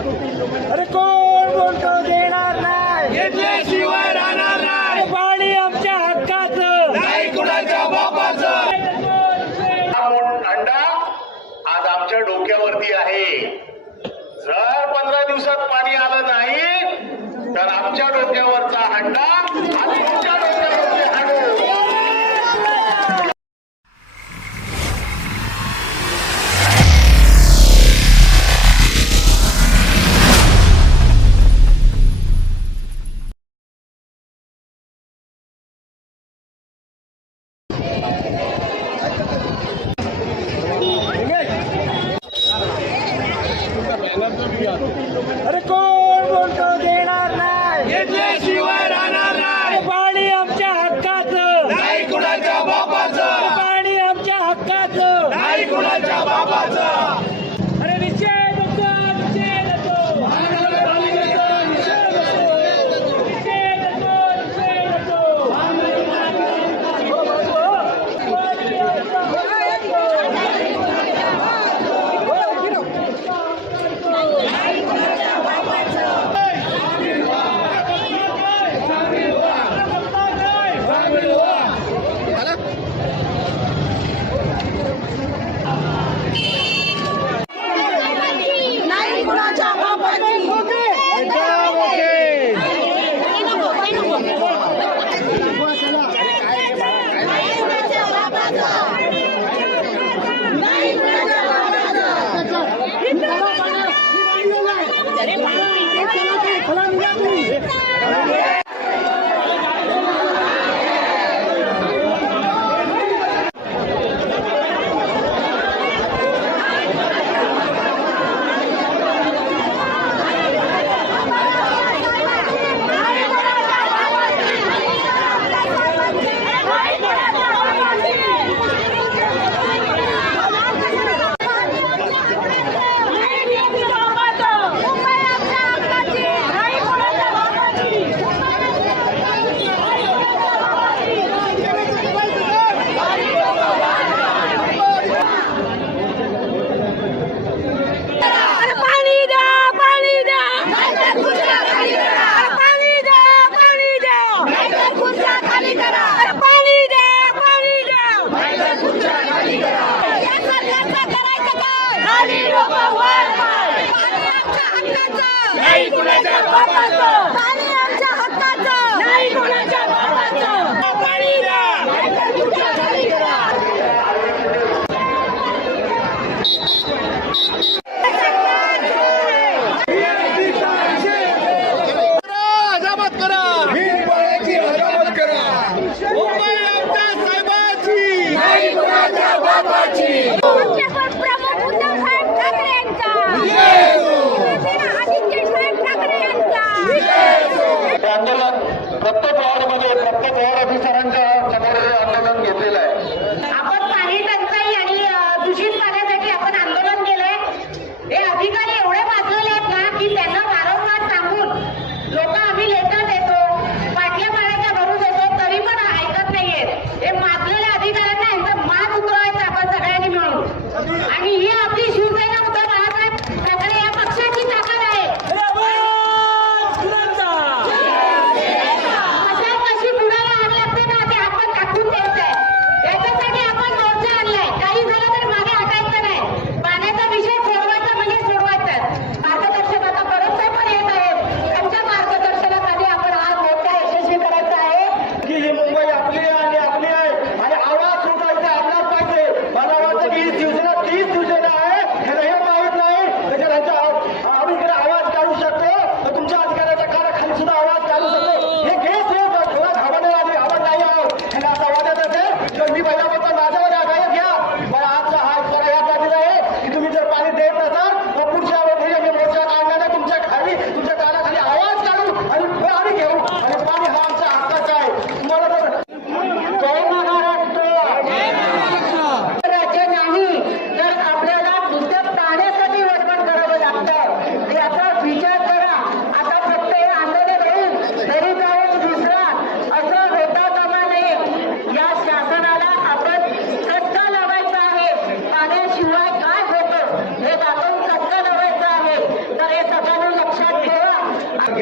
अरे कोण?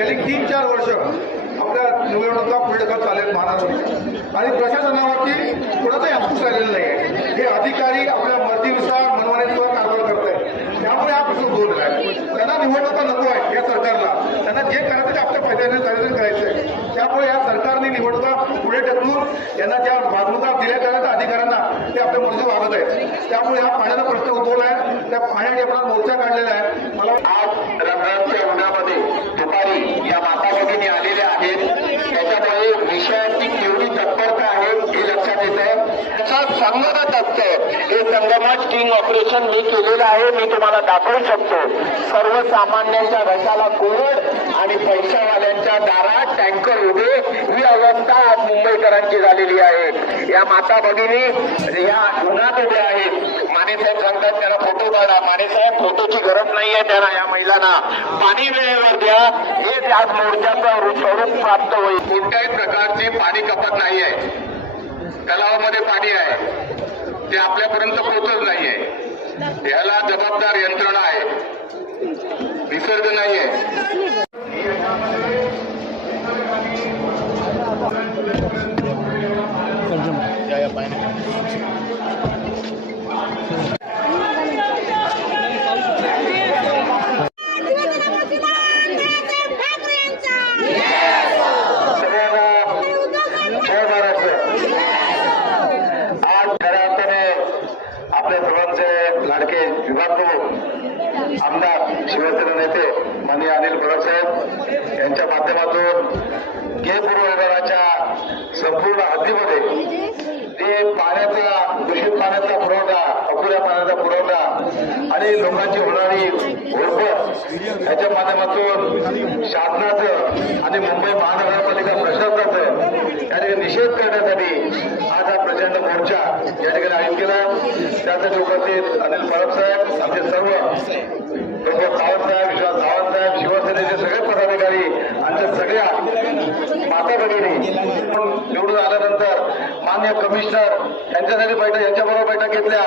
गेली तीन चार वर्ष आपल्या निवडणुका पुढे ढकल चालेल महाराष्ट्र आणि प्रशासनावरती कोणाचाही अंकुश राहिलेला नाही आहे हे अधिकारी आपल्या मर्जीनुसार मनमानीनुसार कारभार करत आहेत त्यामुळे हा प्रश्न दूर आहे त्यांना निवडणुका नको आहे या सरकारला. त्यांना जे करायचं ते आपल्या फायद्याने कार्यक्रम करायचं आहे त्यामुळे या सरकारने निवडणुका पुढे ढकलून यांना ज्या वागणुका दिल्या जाणाऱ्या अधिकाऱ्यांना ते आपल्या मर्जी वागत आहेत त्यामुळे हा पाण्याचा प्रश्न उद्भवला आहे. त्या पाण्याने आपण मोर्चा काढलेला आहे मला आज रंगाच्या उन्हामध्ये दुपारी या माता भगिनी आलेल्या आहेत त्याच्यामुळे विषयाची केवढी तत्परता आहे हे लक्षात येत आहे त्याचा संगमत असतं. हे संगमत स्टिंग ऑपरेशन मी केलेलं आहे मी तुम्हाला दाखवू शकतो. सर्वसामान्यांच्या घशाला कोरड आणि पैशावाल्यांच्या दारात टँकर उभे. ही अवस्था आज मुंबईकरांची झालेली आहे. या माता भगिनी या उन्हात उभ्या आहेत. मानेसाहेब सांगतात त्यांना फोटो काढा. मानेसाहेब फोटोची गरज नाही आहे त्यांना या महिलांना. पाणी वेळेवर द्या. हे आज मोर्चाचं स्वरूप प्राप्त होईल. कोणत्याही प्रकारची पाणी कपात नाही आहे. तलावामध्ये पाणी आहे. ते आपल्यापर्यंत पोहोचत नाहीये. याला जबाबदार यंत्रणा आहे. निसर्ग नाहीये शिवसेना बाळासाहेब ठाकरे यांचा सगळ्यांना जय महाराष्ट्र आज खऱ्या अर्थाने आपल्या सर्वांचे लाडके विभाग प्रमुख आमदार शिवसेना नेते माननीय अनिल पवार साहेब यांच्या माध्यमातून के पूर्व विभागाच्या संपूर्ण हद्दीमध्ये जे पाण्याचा दूषित पाण्याचा पुरवठा अपुऱ्या पाण्याचा पुरवठा आणि लोकांची होणारी ओळख याच्या माध्यमातून शासनाचं आणि मुंबई महानगरपालिका प्रशासनाचं या ठिकाणी निषेध करण्यासाठी आज हा प्रचंड मोर्चा या ठिकाणी आयोजित केला त्यासाठी उपस्थित अनिल परब साहेब आमचे सर्व डॉक्टर सावंत साहेब विश्वास सावंत साहेब शिवसेनेचे सगळे पदाधिकारी आमच्या सगळ्या माता भगिनी पण निवडून आल्यानंतर मान्य कमिशनर यांच्यासाठी बैठक यांच्याबरोबर बैठक घेतल्या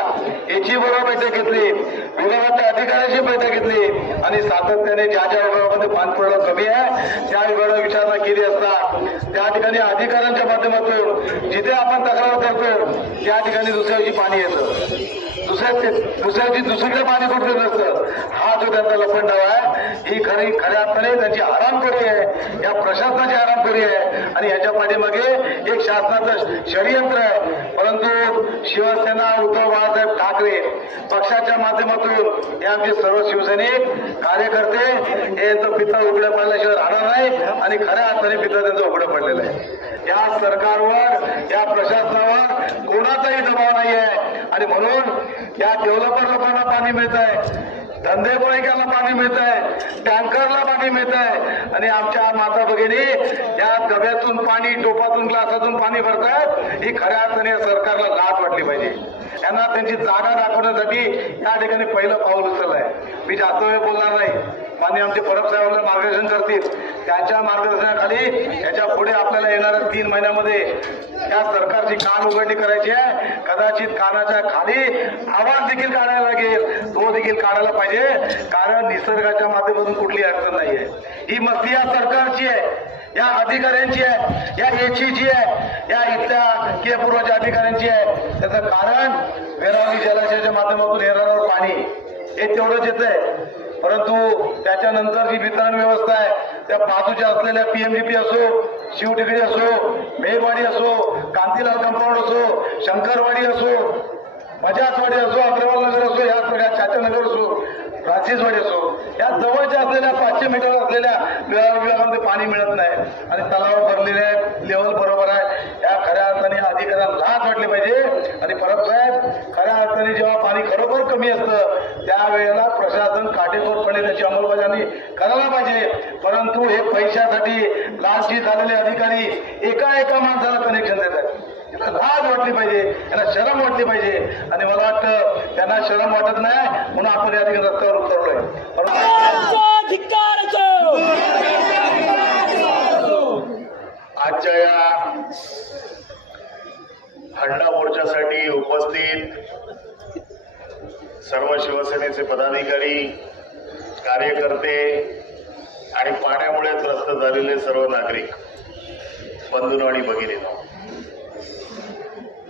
याची बरोबर बैठक घेतली विभागाच्या अधिकाऱ्यांची बैठक घेतली आणि सातत्याने ज्या ज्या विभागामध्ये पाणपुरवठा कमी आहे त्या विभागाला विचारणा केली असता त्या ठिकाणी अधिकाऱ्यांच्या माध्यमातून जिथे आपण तक्रार करतो त्या ठिकाणी दुसऱ्या दिवशी पाणी येतं. दुसऱ्या दुसऱ्याची दुसरीकडे पाणी कुठलं नसतं. हा जो त्यांचा लपंडाव आहे ही खरी खऱ्या अर्थाने त्याची आरामखोरी आहे. या प्रशासनाची आरामखोरी आहे. आणि याच्या पाठीमागे एक शासनाचं षडयंत्र आहे. परंतु शिवसेना उद्धव बाळासाहेब ठाकरे पक्षाच्या माध्यमातून हे आमचे सर्व शिवसैनिक कार्यकर्ते हे यांचं पितळ उघडं पडल्याशिवाय राहणार नाही आणि खऱ्या अर्थाने पितळ त्यांचं उघडं पडलेलं आहे. या सरकारवर या प्रशासनावर कोणाचाही दबाव नाही आहे आणि म्हणून या डेव्हलपर लोकांना पाणी मिळत आहे धंदे धंदेवाईकांना पाणी मिळत आहे टँकरला पाणी मिळत आहे आणि आमच्या माता भगिनी या डब्यातून पाणी टोपातून ग्लासातून पाणी भरतायत ही खऱ्या अर्थाने सरकारला लाट वाटली पाहिजे. यांना त्यांची जागा दाखवण्यासाठी या ठिकाणी पहिलं पाऊल उचललं आहे मी जास्त वेळ बोलणार नाही. मान्य आमचे परब साहेबांना मार्गदर्शन करतील. त्यांच्या मार्गदर्शनाखाली याच्यापुढे आपल्याला येणाऱ्या तीन महिन्यामध्ये या सरकारची कान उघडणी करायची आहे. कदाचित कानाच्या खाली आवाज देखील काढायला लागेल. तो देखील काढायला पाहिजे. कारण निसर्गाच्या माध्यमातून कुठली अडचण नाहीये. ही मस्ती या सरकारची आहे. या अधिकाऱ्यांची आहे. या एचीची आहे. या इथल्या केपूर्वाच्या अधिकाऱ्यांची आहे. त्याचं कारण वेरावली जलाशयाच्या माध्यमातून येणारं पाणी हे तेवढंच येत आहे परंतु त्याच्यानंतर जी वितरण व्यवस्था आहे त्या बाजूच्या असलेल्या पीएमडीपी असो शिवटिकडी असो मेवाडी असो कांतीलाल कंपाऊंड असो शंकरवाडी असो बजाजवाडी असो अग्रवाल नगर असो या सगळ्या चाचनगर असो राजेशवाडी असो या जवळच्या असलेल्या पाचशे मीटर असलेल्या विभागामध्ये पाणी मिळत नाही. आणि तलाव भरलेले आहेत लेवल बरोबर आहे. या खऱ्या अर्थाने अधिकाऱ्यांना लाच वाटली पाहिजे. आणि परब साहेब खऱ्या अर्थाने जेव्हा पाणी खरोखर कमी असतं त्यावेळेला प्रशासन काटेकोरपणे त्याची अंमलबजावणी करायला पाहिजे. परंतु हे पैशासाठी लालची झालेले अधिकारी एका एका माणसाला कनेक्शन देतात लाज वाटली पाहिजे यांना शरम वाटली पाहिजे. आणि मला वाटतं त्यांना शरम वाटत नाही म्हणून आपण या ठिकाणी रस्त्यावर उतरलोय आजच्या या हंडा मोर्चासाठी उपस्थित सर्व शिवसेनेचे पदाधिकारी कार्यकर्ते आणि पाण्यामुळे त्रस्त झालेले सर्व नागरिक बंधून आणि भगिनीनो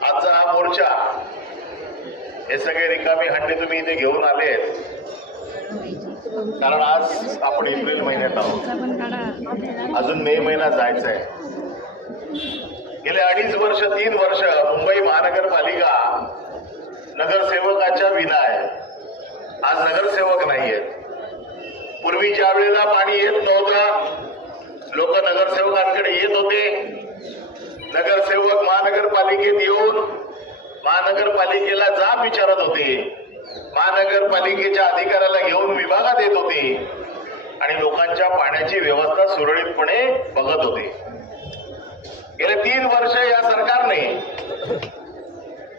आजचा हा मोर्चा हे सगळे रिकामी हंडे तुम्ही इथे घेऊन आले आहेत. कारण आज आपण एप्रिल महिन्यात आहोत. अजून मे महिना जायचा आहे. गेले अडीच वर्ष तीन वर्ष मुंबई महानगरपालिका नगरसेवकाच्या विना आहे. आज नगरसेवक नाहीयेत पूर्वी ज्या वेळेला पाणी येत नव्हतं लोक नगरसेवकांकडे येत होते. नगरसेवक महानगरपालिकेत येऊन महानगरपालिकेला जाब विचारत होते. महानगरपालिकेच्या अधिकाऱ्याला घेऊन विभागात येत होते. आणि लोकांच्या पाण्याची व्यवस्था सुरळीतपणे बघत होते. गेले तीन वर्ष या सरकारने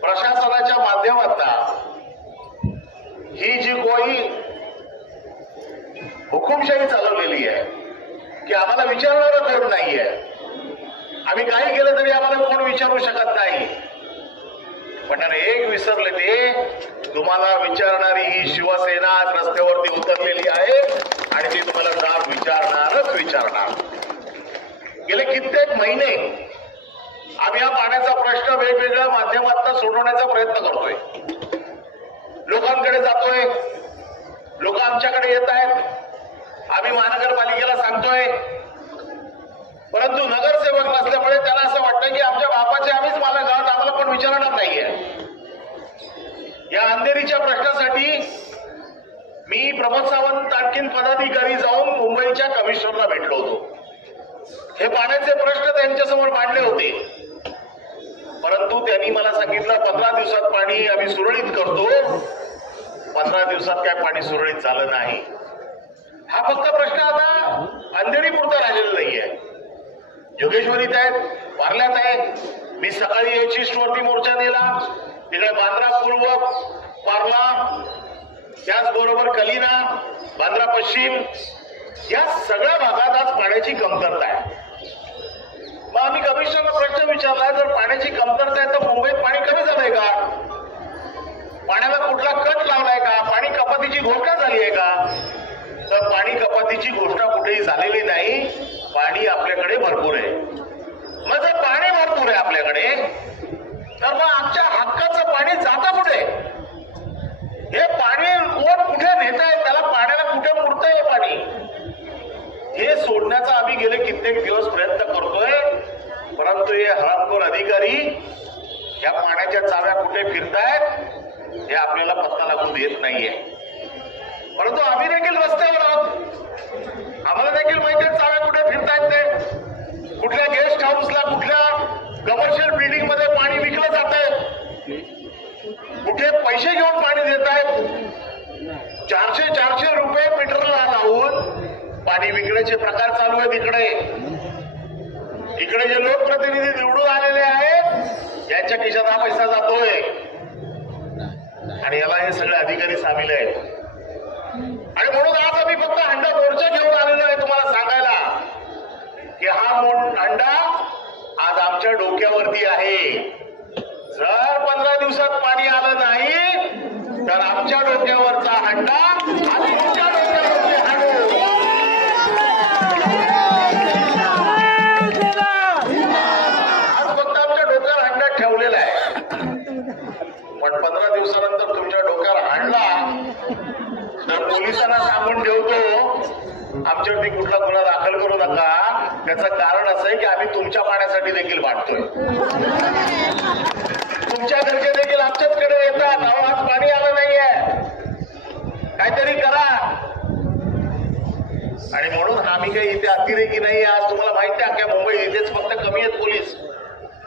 प्रशासनाच्या माध्यमातून ही जी कोई हुकुमशाही चालवलेली आहे की आम्हाला विचारणारं नाही नाहीये. आम्ही काही केलं तरी आम्हाला कोण विचारू शकत नाही. पण एक विसरले ते तुम्हाला विचारणारी ही शिवसेना आज रस्त्यावरती उतरलेली आहे आणि ती तुम्हाला जाब विचारणारच विचारणार. गेले कित्येक महिने आम्ही या पाण्याचा प्रश्न वेगवेगळ्या माध्यमातून सोडवण्याचा प्रयत्न करतोय. लोकांकडे जातोय. लोक आमच्याकडे येत आहेत. आम्ही महानगरपालिकेला सांगतोय. परंतु नगरसेवक नसल्यामुळे त्याला असं वाटतं की आमच्या बापाचे आम्हीच मालक आहोत आम्हाला पण विचारणार नाहीये. या अंधेरीच्या प्रश्नासाठी मी प्रमोद सावंत आणखीन पदाधिकारी जाऊन मुंबईच्या कमिशनरला भेटलो होतो. हे पाण्याचे प्रश्न त्यांच्यासमोर मांडले होते. परंतु त्यांनी मला सांगितलं पंधरा दिवसात पाणी आम्ही सुरळीत करतो. पंधरा दिवसात काय पाणी सुरळीत झालं नाही. हा फक्त प्रश्न आता अंधेरी पुरता राहिलेला नाहीये. योगेश्वरीत आहेत पार्ल्यात आहेत. मी सकाळी याची वरती मोर्चा नेला. तिकडे बांद्रा पूर्व पार्ला त्याचबरोबर कलिना बांद्रा पश्चिम या सगळ्या भागात आज पाण्याची कमतरता आहे. मग आम्ही कमिशनरला प्रश्न विचारला जर पाण्याची कमतरता आहे तर मुंबईत पाणी कमी झालंय का? पाण्याला कुठला कट लावलाय का? पाणी कपातीची घोषणा झाली आहे का? तर पाणी कपातीची घोषणा कुठेही झालेली नाही. पाणी आपल्याकडे भरपूर आहे. मग जर पाणी भरपूर आहे आपल्याकडे तर मग आमच्या हक्काचं पाणी जातं कुठे? हे पाणी कोण कुठे नेत आहे त्याला पाण्याला कुठे मुरत आहे पाणी? हे सोडण्याचा आम्ही गेले कित्येक दिवस प्रयत्न करतोय. परंतु हे हरामखोर अधिकारी या पाण्याच्या चाव्या कुठे फिरतायत हे आपल्याला पत्ता लागून देत नाहीये. परंतु आम्ही देखील रस्त्यावर आहोत. आम्हाला देखील माहिती आहे चाव्या कुठे फिरतायत ते. कुठल्या गेस्ट हाऊसला कुठल्या कमर्शियल बिल्डिंगमध्ये पाणी विकलं जात आहे कुठे पैसे घेऊन पाणी देत आहेत चारशे चारशे रुपये मीटरला लावून पाणी विकण्याचे प्रकार चालू आहेत इकडे. इकडे जे लोकप्रतिनिधी निवडून आलेले आहेत यांच्या खिशात हा पैसा जातोय. आणि याला हे सगळे अधिकारी सामील आहेत. आणि म्हणून आज आम्ही फक्त हंडा मोर्चा घेऊन आलेलो आहे तुम्हाला सांगायला. की हा मोठ हंडा आज आमच्या डोक्यावरती आहे. जर पंधरा दिवसात पाणी आलं नाही तर आमच्या डोक्यावरचा हंडा आज पोलिसांना सांगून ठेवतो आमच्यावरती कुठला गुन्हा दाखल करू नका. त्याचं कारण असं आहे की आम्ही तुमच्या पाण्यासाठी देखील वाटतोय तुमच्या घरचे देखील आमच्याचकडे येतात. अहो आज पाणी आलं नाहीये. काहीतरी करा. आणि म्हणून आम्ही काही इथे अतिरेकी नाही. आज तुम्हाला माहिती आहे अख्ख्या मुंबई इथेच फक्त कमी आहेत पोलीस.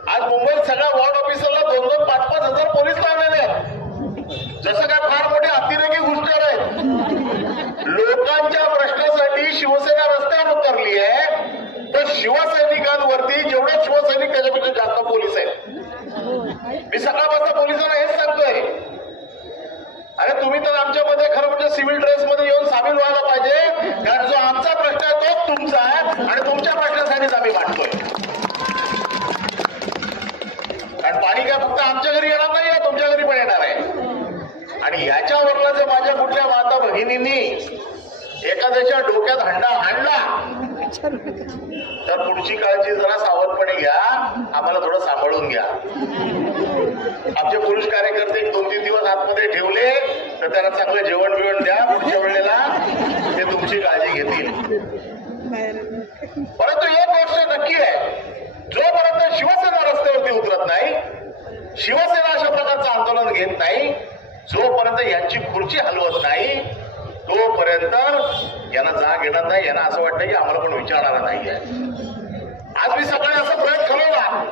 आज मुंबईत सगळा वॉर्ड ऑफिसरला दोन दोन पाच पाच हजार पोलीस लावलेले आहेत जसं काय फार मोठे अतिरेकी गोष्ट आहेत लोकांच्या प्रश्नासाठी शिवसेना रस्त्यावर उतरली आहे तर शिवसैनिकांवरती जेवढे शिवसैनिक त्याच्यापेक्षा जास्त पोलीस आहेत मी सकाळपासून पोलिसांना हेच सांगतोय अरे तुम्ही तर आमच्यामध्ये खरं म्हणजे सिव्हिल ड्रेस मध्ये येऊन सामील व्हायला पाहिजे कारण जो आमचा तुमचा आहे आणि तुमच्या प्रश्नासाठीच आम्ही मांडतोय कारण पाणी काय फक्त आमच्या घरी येणार नाही तुमच्या घरी पण येणार आहे. आणि याच्यावरनं जर माझ्या कुठल्या माता भगिनींनी एखाद्याच्या डोक्यात हंडा हाणला तर पुढची काळजी जरा सावधपणे घ्या. आम्हाला थोडं सांभाळून घ्या. आमचे पुरुष कार्यकर्ते दोन तीन दिवस आतमध्ये ठेवले तर त्यांना चांगलं जेवण बिवण द्या पुढच्या वेळेला. ते तुमची काळजी घेतील. परंतु एक गोष्ट नक्की आहे. जोपर्यंत शिवसेना रस्त्यावरती उतरत नाही शिवसेना अशा प्रकारचं आंदोलन घेत नाही जोपर्यंत यांची खुर्ची हलवत नाही तोपर्यंत यांना जाग येणार नाही. यांना असं वाटतं की आम्हाला पण विचारणार नाही आहे. आज मी सकाळी असा प्रयोग ठरवला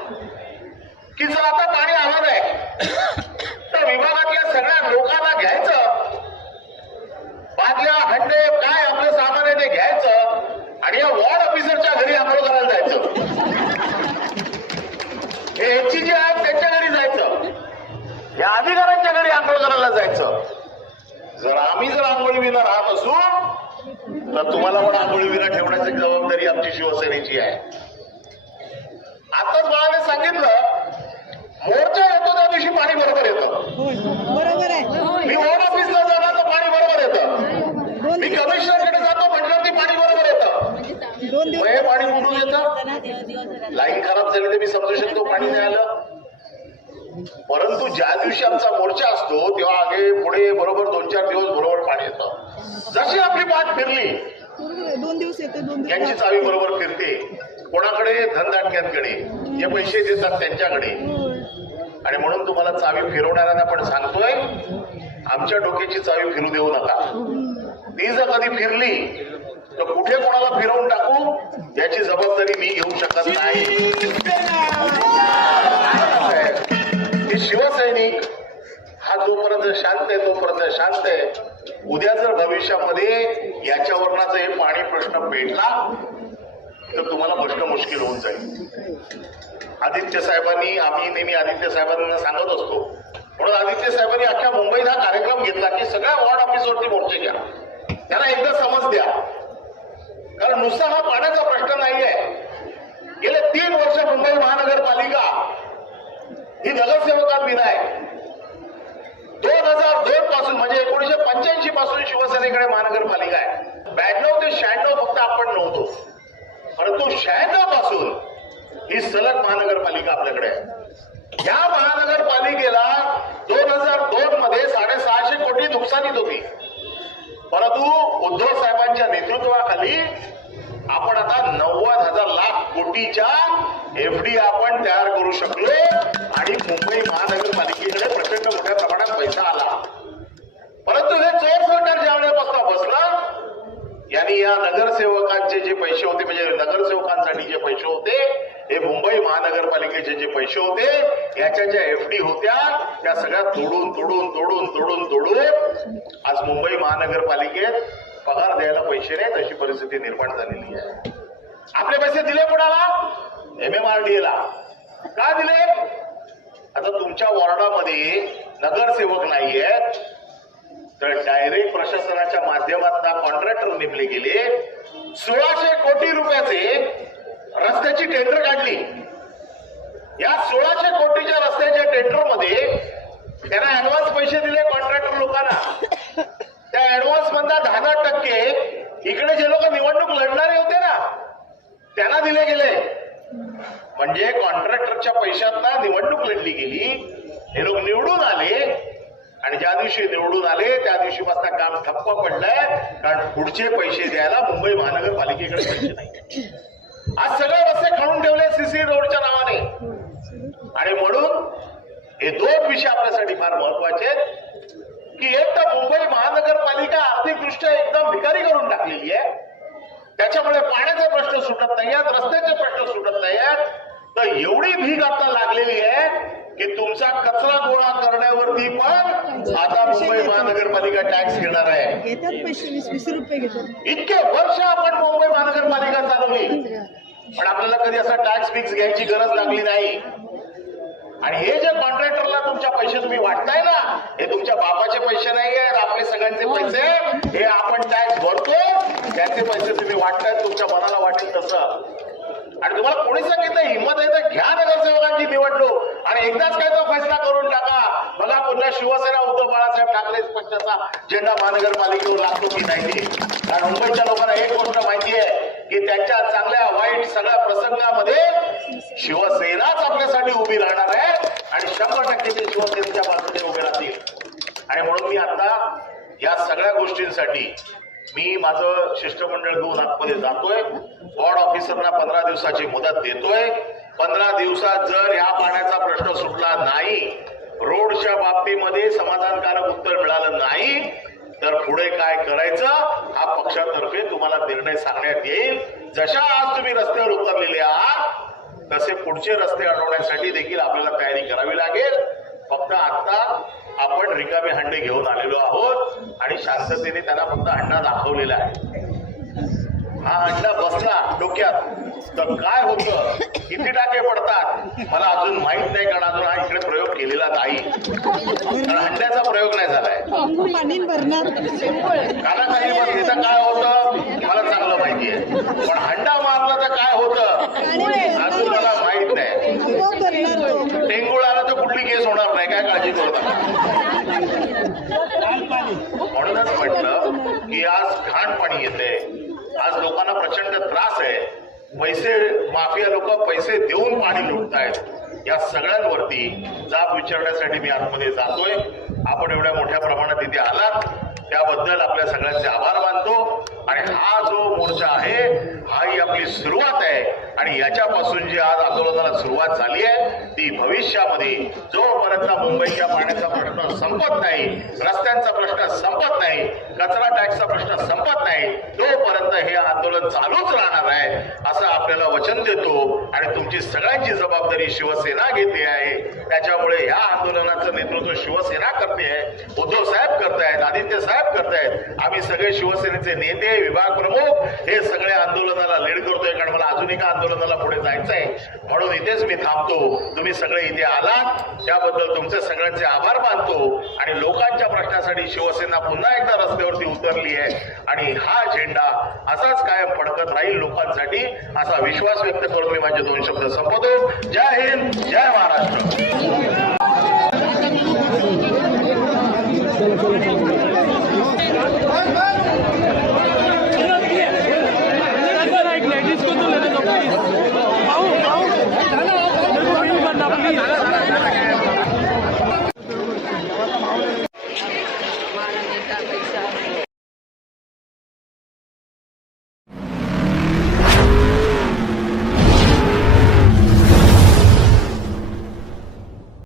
की जर आता पाणी आलं आहे तर विभागातल्या सगळ्या लोकांना घ्यायचं. बादल्या हंडे काय आपलं सामान आहे ते घ्यायचं आणि या वॉर्ड ऑफिसरच्या घरी आंघोळ करायला जायचं. हे याची जे आहेत त्यांच्या घरी जायचं. या अधिकाऱ्यांच्या घरी आंघोळ करायला जायचं. जर आम्ही जर आंघोळी विना राहत असू तर तुम्हाला पण आंघोळी विना ठेवण्याची जबाबदारी आमची शिवसेनेची आहे. आताच बाळाने सांगितलं मोर्चा येतो त्या दिवशी पाणी बरोबर येतं. बरोबर आहे. मी वॉर्ड ऑफिसला जाणार तर पाणी बरोबर येतं. मी कमिशनरकडे जातो म्हटलं ते पाणी बरोबर येतं दोन पाणी कुठून येतं. लाईन खराब झाली तर मी समजू शकतो पाणी नाही आलं. परंतु ज्या दिवशी आमचा मोर्चा असतो तेव्हा आगे पुढे बरोबर दोन चार दिवस बरोबर पाणी येतं. जशी आपली पाठ फिरली दोन दिवस येते दोन दिवस यांची चावी बरोबर फिरते. कोणाकडे? धनदाटक्यांकडे. जे पैसे देतात त्यांच्याकडे. आणि म्हणून तुम्हाला चावी फिरवणाऱ्यांना पण सांगतोय आमच्या डोक्याची चावी फिरू देऊ नका. ती जर कधी फिरली तर कुठे कोणाला फिरवून टाकू याची जबाबदारी मी घेऊ शकत नाही. हे शिवसैनिक हा जोपर्यंत शांत आहे तोपर्यंत शांत आहे. उद्या जर भविष्यामध्ये याच्यावरनं जर हे पाणी प्रश्न पेटला तर तुम्हाला प्रश्न मुश्किल होऊन जाईल. आदित्य साहेबांनी आम्ही नेहमी आदित्य साहेबांना सांगत असतो. म्हणून आदित्य साहेबांनी अख्ख्या मुंबईत हा कार्यक्रम घेतला की सगळ्या वॉर्ड ऑफिसवरती मोर्चे घ्या. त्यांना एकदा समज द्या. कारण नुसता हा पाण्याचा प्रश्न नाहीये. गेले तीन वर्ष मुंबई महानगरपालिका ही नगरसेवकांविना आहे दोन हजार दोन पासून म्हणजे एकोणीशे पंच्याऐंशी पासून शिवसेनेकडे महानगरपालिका आहे. ब्याण्णव ते शहाण्णव फक्त आपण नव्हतो. परंतु शहाण्णवपासून ही सलग महानगरपालिका आपल्याकडे आहे. या महानगरपालिकेला दोन हजार दोन मध्ये साडेसहाशे कोटी नुकसानीत होती. परंतु उद्धव साहेबांच्या नेतृत्वाखाली आपण आता नव्वद हजार लाख कोटीच्या एफडी आपण तयार करू शकलो आणि मुंबई महानगरपालिकेकडे प्रचंड मोठ्या प्रमाणात पैसा आला. परंतु हे चोर सरकार ज्या वेळेपासून बसला यांनी या नगरसेवकांचे जे पैसे होते म्हणजे नगरसेवकांसाठी जे पैसे होते हे मुंबई महानगरपालिकेचे जे पैसे होते याच्या ज्या एफडी होत्या त्या सगळ्या तोडून तोडून तोडून तोडून तोडून आज मुंबई महानगरपालिकेत पगार द्यायला पैसे नाहीत अशी परिस्थिती निर्माण झालेली आहे. आपले पैसे दिले कुणाला? एम एम आर डी ला. का दिले? आता तुमच्या वॉर्डामध्ये नगरसेवक नाहीयेत तर डायरेक्ट प्रशासनाच्या माध्यमातून कॉन्ट्रॅक्टर नेमले गेले. सोळाशे कोटी रुपयाचे रस्त्याची टेंडर काढली या सोळाशे कोटीच्या रस्त्याच्या टेंडरमध्ये त्यांना ऍडव्हान्स पैसे दिले कॉन्ट्रॅक्टर लोकांना त्या ऍडव्हान्स मधला दहा दहा टक्के इकडे जे लोक निवडणूक लढणारे होते ना त्यांना दिले गेले म्हणजे कॉन्ट्रॅक्टरच्या पैशातनं निवडणूक लढली गेली हे लोक निवडून आले आणि ज्या दिवशी निवडून आले त्या दिवशीपासून काम ठप्प पडलंय कारण पुढचे पैसे द्यायला मुंबई महानगरपालिकेकडे पैसे नाही. आज सगळे रस्ते खाऊन ठेवले सीसी रोडच्या नावाने. आणि म्हणून हे दोन विषय आपल्यासाठी फार महत्त्वाचे आहेत. की एक तर मुंबई महानगरपालिका आर्थिकदृष्ट्या एकदम भिकारी करून टाकलेली आहे. त्याच्यामुळे पाण्याचे प्रश्न सुटत नाही आहेत रस्त्याचे प्रश्न सुटत नाही आहेत तर एवढी भीक आता लागलेली आहे की तुमचा कचरा गोळा करण्यावरती पण आता मुंबई महानगरपालिका टॅक्स घेणार आहे. घेतात पैसे वीस वीस रुपये घेतात. इतके वर्ष आपण मुंबई महानगरपालिका चालवली. पण आपल्याला कधी असा टॅक्स फिक्स घ्यायची गरज लागली नाही. आणि हे जे कॉन्ट्रॅक्टरला तुमच्या पैसे तुम्ही वाटताय ना हे तुमच्या बापाचे पैसे नाही आहेत आपले सगळ्यांचे पैसे हे आपण टॅक्स भरतो त्याचे पैसे तुम्ही वाटतायत तुमच्या मनाला वाटेल तसं. आणि तुम्हाला कोणी सांगितलं हिंमत आहे तर घ्या नगरसेवकांची निवडणूक आणि एकदाच काय तो फैसला करून टाका. बघा पुन्हा शिवसेना उद्धव बाळासाहेब ठाकरे पक्षाचा झेंडा महानगरपालिकेवर लागतो की नाही. कारण मुंबईच्या लोकांना एक गोष्ट माहिती आहे की त्यांच्या चांगल्या वाईट सगळ्या प्रसंगामध्ये शिवसेनाच आपल्यासाठी उभी राहणार आहे आणि शंभर टक्के ते शिवसेनेच्या बाजूने उभे राहतील. आणि म्हणून मी आता या सगळ्या गोष्टींसाठी मी माझं शिष्टमंडळ घेऊन आतमध्ये जातोय. वॉर्ड ऑफिसरना पंधरा दिवसाची मुदत देतोय. पंधरा दिवसात जर या पाण्याचा प्रश्न सुटला नाही रोडच्या बाबतीमध्ये समाधानकारक उत्तर मिळालं नाही तर पुढे काय करायचं? हा पक्षातर्फे तुम्हाला निर्णय सांगण्यात येईल. जशा आज तुम्ही रस्त्यावर उतरलेले आहात तसे पुढचे रस्ते अडवण्यासाठी देखील आपल्याला तयारी करावी लागेल. फक्त आता आपण रिकामे हंडे घेऊन आलेलो आहोत आणि शांततेने त्यांना फक्त हंडा दाखवलेला आहे. हा अंडा बसला डोक्यात. तर काय होतं? किती टाके पडतात? मला अजून माहीत नाही कारण अजून हा इकडे प्रयोग केलेला नाही. कारण हंड्याचा प्रयोग नाही झालाय. काना काही बसली तर काय होतं? मला चांगलं माहिती आहे. पण हंडा मारला तर काय होतं? अजून मला माहीत नाही. आपोआप कुठली केस होणार नाही काय काळजी करता म्हणूनच म्हटलं की आज घाण पाणी येते. आज लोकांना प्रचंड त्रास आहे. पैसे माफिया लोक पैसे देऊन पाणी लुटतायत. या सगळ्यांवरती जाब विचारण्यासाठी मी आतमध्ये जातोय. आपण एवढ्या मोठ्या प्रमाणात इथे आलात. त्याबद्दल आपल्या सगळ्यांचे आभार मानतो. आणि हा जो मोर्चा आहे हा ही आपली सुरुवात आहे. आणि याच्यापासून जी आज आंदोलनाला सुरुवात झाली आहे ती भविष्यामध्ये जोपर्यंत मुंबईच्या पाण्याचा प्रश्न संपत नाही रस्त्यांचा प्रश्न संपत नाही कचरा टॅक्सचा प्रश्न संपत नाही तोपर्यंत हे आंदोलन चालूच राहणार आहे असं आपल्याला वचन देतो. आणि तुमची सगळ्यांची जबाबदारी शिवसेना घेते आहे. त्याच्यामुळे या आंदोलनाचं नेतृत्व शिवसेना करते आहे. उद्धव साहेब करतायत आदित्य साहेब करतायत. आम्ही सगळे शिवसेनेचे नेते विभाग प्रमुख हे सगळ्या आंदोलनाला लीड करतोय. कारण मला अजून एका आंदोलनाला पुढे जायचं आहे म्हणून इथेच मी थांबतो. तुम्ही सगळे इथे आलात. त्याबद्दल तुमचे सगळ्यांचे आभार मानतो. आणि लोकांच्या प्रश्नासाठी शिवसेना पुन्हा एकदा रस्त्यावरती उतरली आहे आणि हा झेंडा असाच कायम फडकत राहील लोकांसाठी असा विश्वास व्यक्त करून मी माझे दोन शब्द संपवतो. जय हिंद जय महाराष्ट्र. बस, बस.